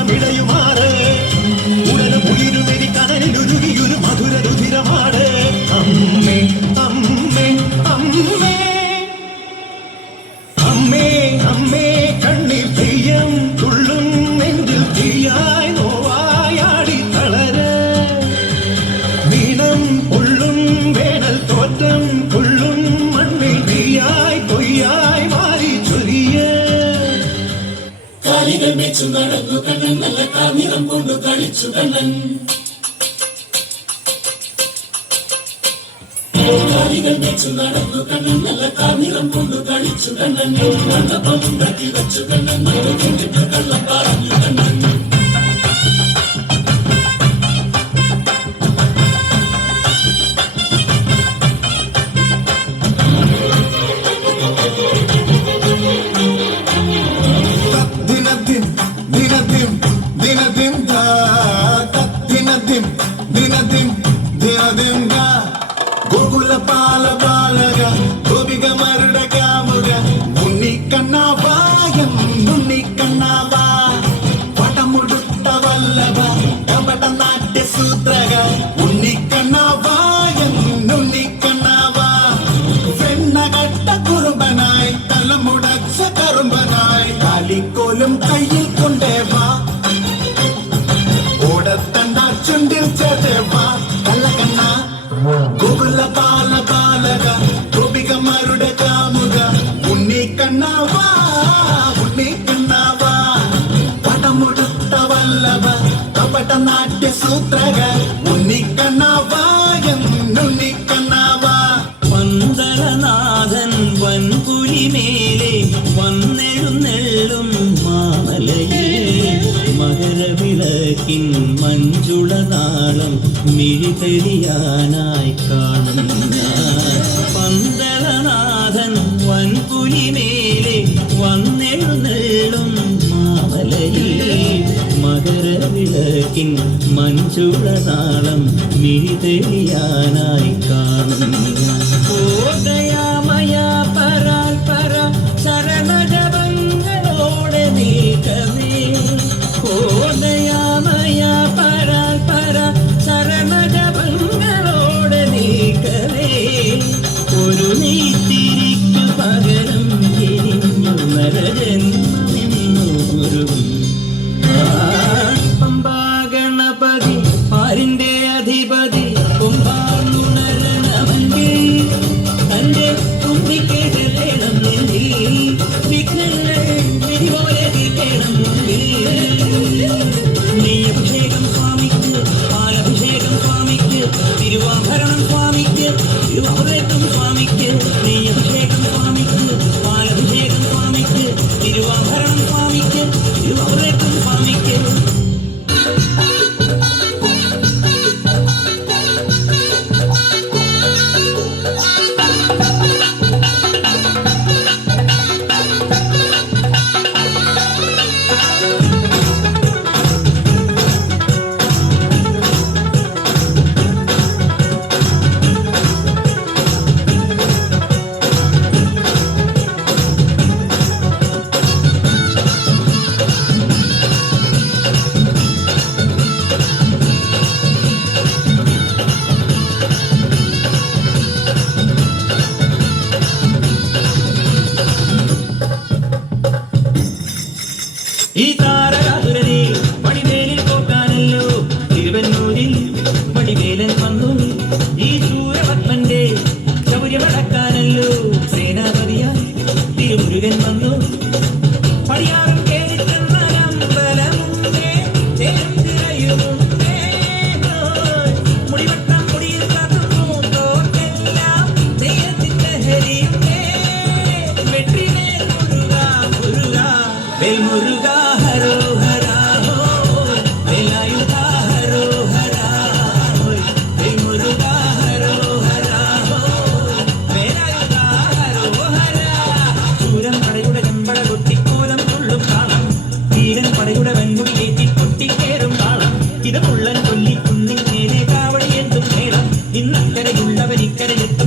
ഗുണമിടയുമാറ് ഉടലും ഉയിരുമെരി കനലിലുരുകിയൊരു മധുര രുധിരമാണ് അമ്മേ അമ്മേ അമ്മേ അമ്മേ അമ്മേ കണ്ണീർ തെയ്യം തുള്ളും നെഞ്ചിൽ തീയായി നോവായാടി തളര വീണം പൊള്ളും വേനൽ തോറ്റം കൊള്ളും മണ്ണിൽ തീയായി പൊയ്യായി മാറി ചൊരിയ കാലികൾ വെച്ചു നടന്നു കണ്ണൻ നല്ല കാനിറം കൊണ്ടു കളിച്ചു കണ്ണൻ കാലികൾ വെച്ചു നടന്നു കണ്ണൻ നല്ല കാനിറം കൊണ്ടു കളിച്ചു കണ്ണൻ കണ്ണപ്പം ഉണ്ടാക്കി വെച്ചു കണ്ണൻ കണ്ടിട്ട് കള്ളം പറഞ്ഞു കണ്ണൻ ഗോകുല പാല ബാലക ഗോപിക മരുട കാമുക ഉണ്ണിക്കണ്ണാവായം ഉണ്ണിക്കണ്ണാവാ പടമുടുത്ത വല്ലഭ കപട നാട്യ സൂത്രക ഉണ്ണിക്കണ്ണാവായം ഉണ്ണിക്കണ്ണാവാ വെണ്ണകട്ട കുറുമ്പനായി തലമുടച്ച കറുമ്പനായി കാലിക്കോലും കയ്യിൽ കൊണ്ടേവാ ഓടത്തണ്ട ചുണ്ടിൽ ചേതേവാ കള്ളക്കണ്ണ ഗോകുല പാല ബാലക ഗോപിക മരുട കാമുക ഉണ്ണിക്കണ്ണാവാ ഉണ്ണിക്കണ്ണാവാ പടമുടുത്ത വല്ലഭ കപട നാട്യ സൂത്രക ഉണ്ണിക്കണ്ണാവാ ഉണ്ണിക്കണ്ണാവാ പന്തളനാഥൻ വൻപുലിമേലെ വന്നെഴുന്നെള്ളും മാമലയിൽ മകരവിളക്കിൻ മഞ്ജുളനാളം മിഴിതെളിയാനായി കാണുന്ന പന്തളനാഥൻ വൻപുലിമേലെ വന്നെഴുന്നെള്ളും മാമലയിൽ മകരവിളക്കിൻ മഞ്ജുളനാളം മിഴിതെളിയാനായി കാണുന്ന ഓദയാമയ പരാൽ പര ശരണജപങ്ങളോടെ നീക്കമേ ഓദയാമയ പരാൽ പര ശരണജപങ്ങളോടെ നീക്കമേ ഒരു നീത്തിരിക്കു പകരം എരിഞ്ഞു നരജന്മനിന്നോരും പമ്പാഗണപതി പാരിന്റെ അധിപതി കുംഭാർന്നുണരണവന്റെ തന്റെ കുമ്പിക്കേടലേണം നെല്ലിൽ വിഘ്നങ്ങൾ വിധിപോലെ തീർക്കേണം മുമ്പിൽ നീ അഭിഷേകം സ്വാമിക്ക് പാലഭിഷേകം സ്വാമിക്ക് തിരുവാഭരണം സ്വാമിക്ക് തിരുവാഭരണം സ്വാമിക്ക് നീ അഭിഷേകം സ്വാമിക്ക് പാലഭിഷേകം സ്വാമിക്ക് തിരുവാഭരണം സ്വാമിക്ക് തിരുവാഭരണം സ്വാമിക്ക് ഈ താരകാതുരനെ വടിവേലിൽ പോക്കാനല്ലോ തിരുവന്നൂരിൽ വടിവേലൻ വന്നു ഈ സൂര്യപത്മന്റെ ശൗര്യമടക്കാനല്ലോ സേനാപതിയായി തിരുമുരുകൻ വന്നു പടിയാറും കേട്ടമ്പലമുണ്ടേ ചേർത്തിരയുമുണ്ടേ മുടിവട്ടം മുടിയിൽ കാത്തുന്നു തോർത്തെല്ലാം നെയ്യത്തിന്റെ ഹരിയുണ്ടേ വെற்றிവേൽ മുരുക മുരുക വേൽ മുരുക ഹരോ ഹരാ ഹോ വേലായുധ ഹരോ ഹരാ വേൽ മുരുക ഹരോ ഹരാ ഹോ വേലായുധ ഹരോ ഹരാ ചൂരം പടയുടെ ചെമ്പട കൊട്ടിക്കോലം തുള്ളും താളം വീരൻ പടയുടെ വെൺമുടി ഏറ്റി കൊട്ടിക്കേറും താളം ഇത് മുള്ളൻ കൊല്ലി കുന്നിൻ മേലെ കാവടിയെന്തും മേളം ഇന്നക്കരയുള്ളവരിക്കരയെത്തി